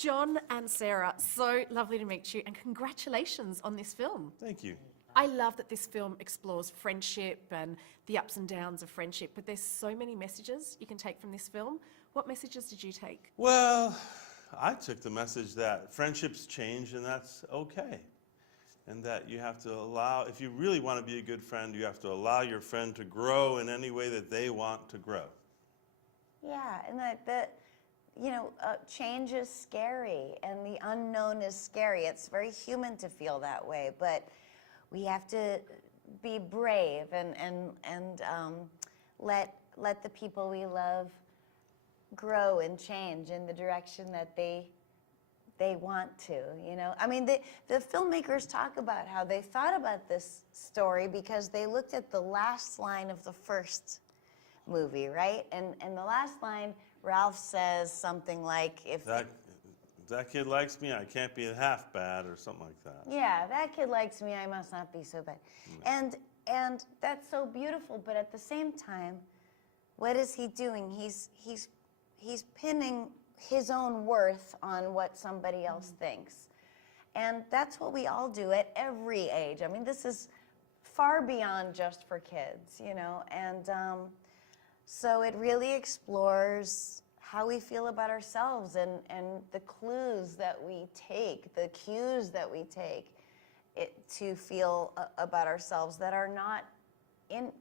John and Sarah, so lovely to meet you, and congratulations on this film. Thank you. I love that this film explores friendship and the ups and downs of friendship, but there's so many messages you can take from this film. What messages did you take? Well, I took the message that friendships change and that's okay. And that you have to allow, if you really want to be a good friend, you have to allow your friend to grow in any way that they want to grow. Yeah, and change is scary and the unknown is scary. It's very human to feel that way, but we have to be brave and let the people we love grow and change in the direction that they want to, you know? I mean, the filmmakers talk about how they thought about this story because they looked at the last line of the first movie, right? And the last line, Ralph says something like, if that kid likes me, I can't be half bad, or something like that. Yeah, that kid likes me, I must not be so bad. Mm. And that's so beautiful, but at the same time, what is he doing? He's pinning his own worth on what somebody else thinks. And that's what we all do at every age. I mean, this is far beyond just for kids, you know? And so it really explores how we feel about ourselves and the clues that we take, the cues that we take to feel about ourselves that are not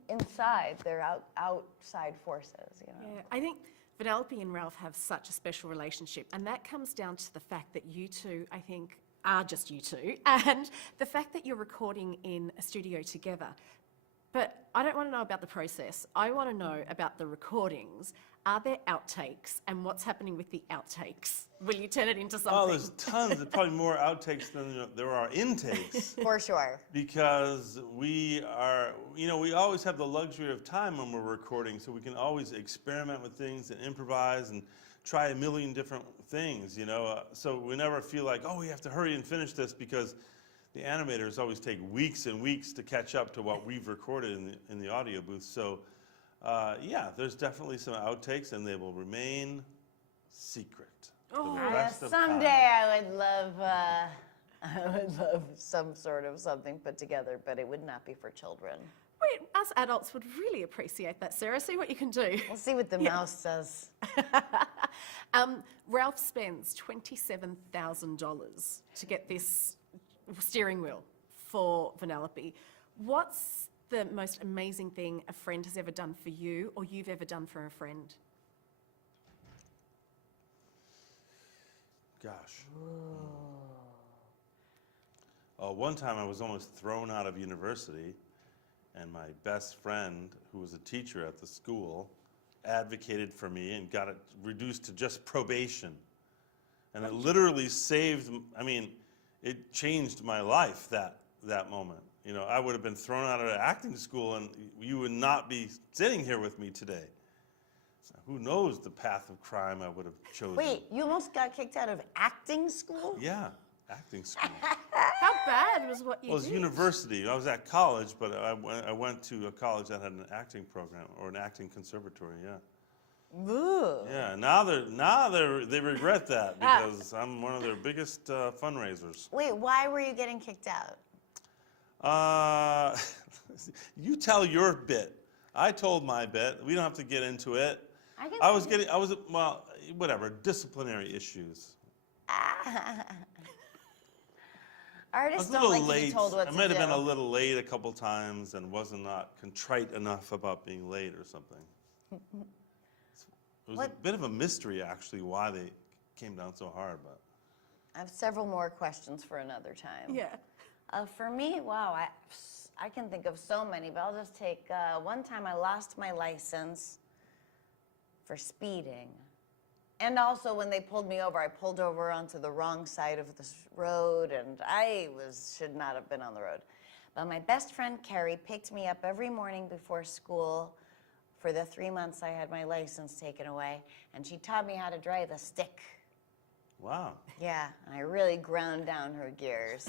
inside, they're outside forces, you know? Yeah, I think Vanellope and Ralph have such a special relationship, and that comes down to the fact that you two, I think, are just you two, and the fact that you're recording in a studio together. But I don't want to know about the process. I want to know about the recordings. Are there outtakes, and what's happening with the outtakes? Will you turn it into something? Oh, there's tons. There's probably more outtakes than there are intakes. For sure. Because we are, we always have the luxury of time when we're recording, so we can always experiment with things and improvise and try a million different things, So we never feel like, oh, we have to hurry and finish this, because the animators always take weeks and weeks to catch up to what we've recorded in the audio booth. So, yeah, there's definitely some outtakes, and they will remain secret. Someday I would love some sort of something put together, but it would not be for children. Wait, us adults would really appreciate that, Sarah. See what you can do. We'll see what the mouse says. Ralph spends $27,000 to get this steering wheel for Vanellope. What's the most amazing thing a friend has ever done for you, or you've ever done for a friend? Gosh. One time I was almost thrown out of university, and my best friend, who was a teacher at the school, advocated for me and got it reduced to just probation. And it literally saved, it changed my life, that moment. I would have been thrown out of acting school, and you would not be sitting here with me today. So who knows the path of crime I would have chosen. Wait, you almost got kicked out of acting school? Yeah, acting school. How bad was what you did? Well, it was university. I was at college, but I went to a college that had an acting program, or an acting conservatory, yeah. Ooh. Yeah, now they regret that, because I'm one of their biggest fundraisers. Wait, why were you getting kicked out? You tell your bit. I told my bit. We don't have to get into it. Disciplinary issues. Artists don't like to be told what to do. I might have been a little late a couple times and wasn't not contrite enough about being late or something. It was a bit of a mystery, actually, why they came down so hard. But I have several more questions for another time. Yeah. For me, wow, I can think of so many, but I'll just take one time I lost my license for speeding. And also when they pulled me over, I pulled over onto the wrong side of the road, and I should not have been on the road. But my best friend, Carrie, picked me up every morning before school for the 3 months I had my license taken away, and she taught me how to drive a stick. wow. Yeah, and I really ground down her gears.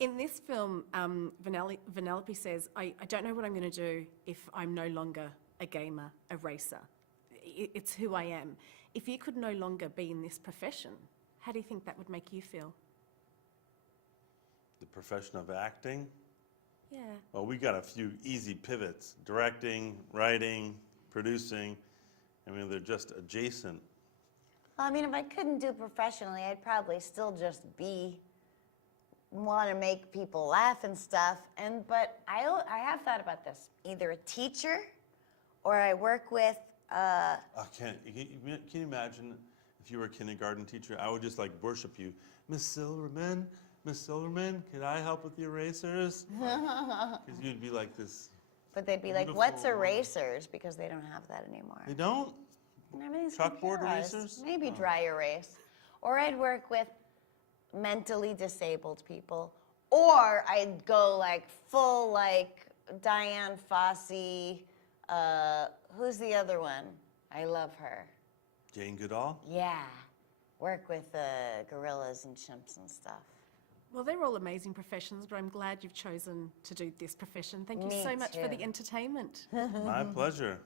In this film, Vanellope says, I don't know what I'm going to do if I'm no longer a gamer, a racer. It's who I am. if you could no longer be in this profession, how do you think that would make you feel? The profession of acting? Yeah. Well, we got a few easy pivots: directing, writing, producing. I mean, they're just adjacent. Well, I mean, if I couldn't do it professionally, I'd probably still just want to make people laugh and stuff. But I have thought about this: either a teacher, or I work with. Can you imagine if you were a kindergarten teacher? I would just like worship you, Miss Silverman. Miss Silverman, can I help with the erasers? Because you'd be like this. But they'd be like, beautiful "What's woman. erasers?" Because they don't have that anymore. They don't? Everything's Chalkboard computerized. erasers? Maybe dry erase. Or I'd work with mentally disabled people. Or I'd go like full like Diane Fossey. Who's the other one? I love her. Jane Goodall? Yeah. Work with gorillas and chimps and stuff. Well, they're all amazing professions, but I'm glad you've chosen to do this profession. Thank you Me so much for the too. entertainment. My pleasure.